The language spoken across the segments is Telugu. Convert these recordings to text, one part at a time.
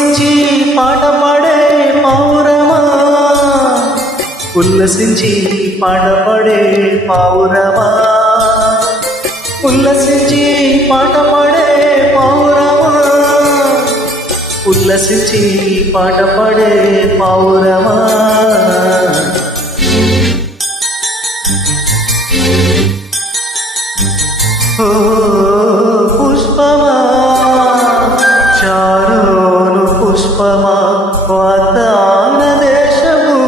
ఉల్లసించి పాట పాడే పౌరమా, ఉల్లసించి పాట పాడే పౌరమా, ఉల్లసించి పాట పాడే పౌరమా, ఉల్లసించి పాట పాడే పౌరమా. ఓ పుష్పమా చారోను పుష్పమా వాతాన దేశము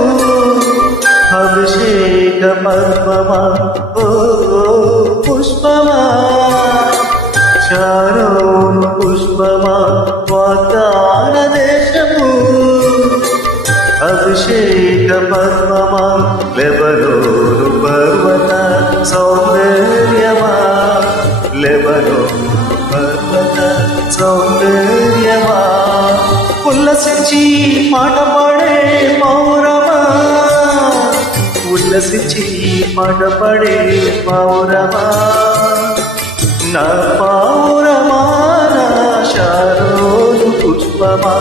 అభిషేక పద్మమా. ఓ పుష్పమా చారోను పుష్పమా వాతాన దేశము అభిషేక పద్మమా. లెబనోను పర్వత సౌందర్యమా, లెబనోను పర్వత సౌందర్యమా. ఉల్లసించి పాట పాడే పౌరమా, ఉల్లసించి పాట పాడే పౌరమా. నా పౌరమా నా శారోను పుష్పమా,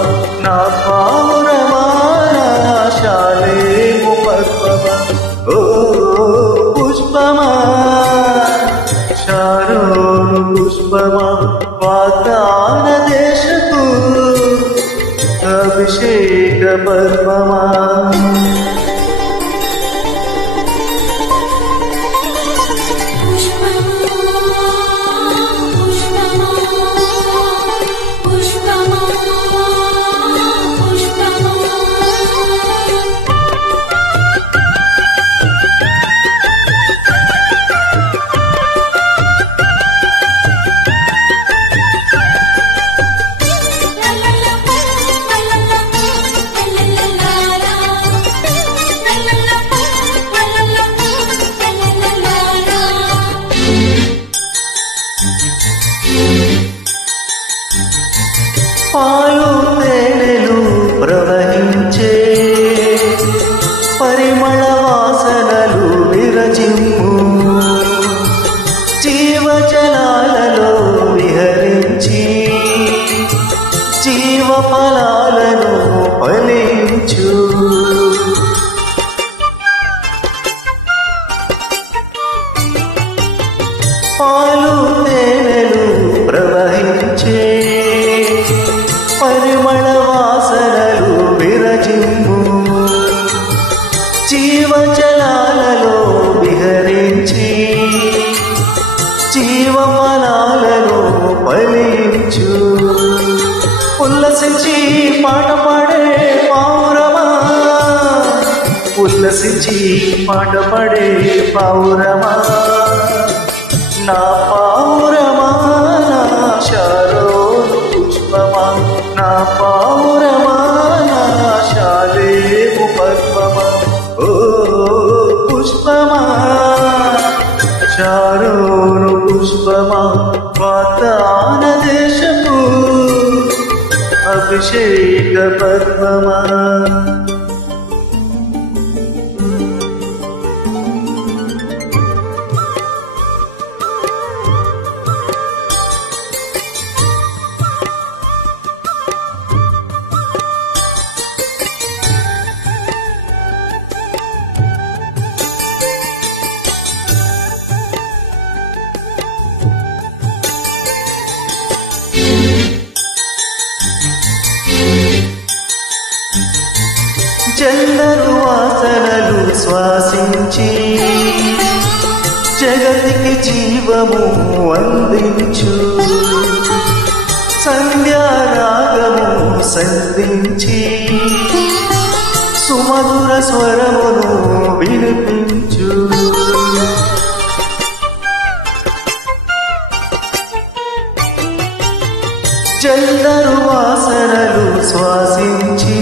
నా పౌరమా నా శాలేము పద్మమా. ఓ పుష్పమా శారోను పుష్పమా వాతాన దేశపు అభిషేక పద్మమా. పాలు తేనెలు ప్రవహించే పరిమళ వాసనలు విరజిమ్ము, జీవజలాలలో విహరించి జీవ ఫలాలను ఫలించు. పాలు తేనెలు ప్రవహించే పరిమళ వాసనలు విరజిమ్ము, జీవజలాలలో విహరించి జీవఫలాలను ఫలించు. ఉల్లసించి పాట పాడే పౌరమా, ఉల్లసించి పాట పాడే పౌరమా. నా పౌరమా నా శారోను పుష్పమా, నా పౌరమా నా శాలేము పద్మమా. ఓ పుష్పమా శారోను పుష్పమా వాతాన దేశము అభిషేక పద్మమా. చందరు వాసనలు శ్వాసించి జగతికి జీవము అందించు, సంధ్యారాగము సంధించి సుమధుర స్వరమును వినిపించు. చందరు వాసనలు శ్వాసించి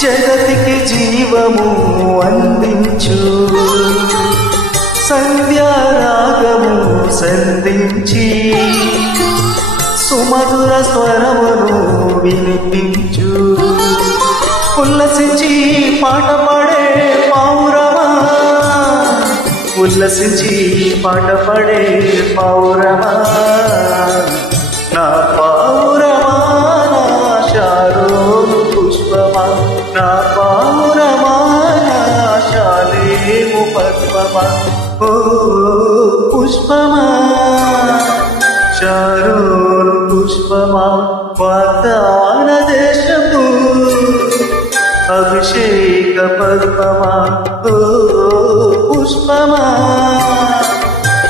జగతికి జీవము అందించు, సంధ్యారాగము సంధించి సుమధుర స్వరమును వినిపించు. ఉల్లసించి పాట పాడే పౌరమా, ఉల్లసించి పాట పాడే పౌరమా. నా పౌరమా నా పుష్పమా చారోరు పుష్పమా వాగ్దాన దేశము అభిషేక పద్మమా ఓ పుష్పమా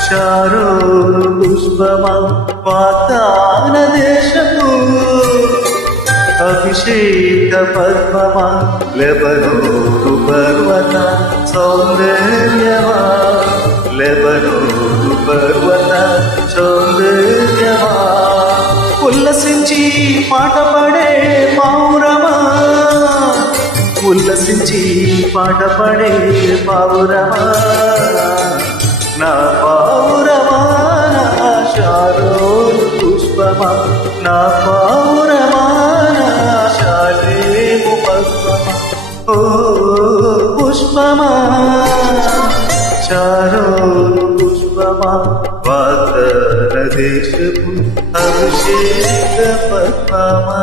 చారోరు పుష్పమా వాగ్దాన దేశము అభిషేక పద్మమా లెబనోను పర్వత సౌందర్యమా లెబనోను పర్వత సౌందర్యమా ఉల్లసించి పాట పడే పావురమా ఉల్లసించి పాట పడే పావురమా నా పావురమా నా శారోను పుష్పమా నా పావురమా నా శాలేము పద్మమా ఓ పుష్పమా చారోను పుష్పమా వాగ్దాన దేశపు అభిషేక పద్మమా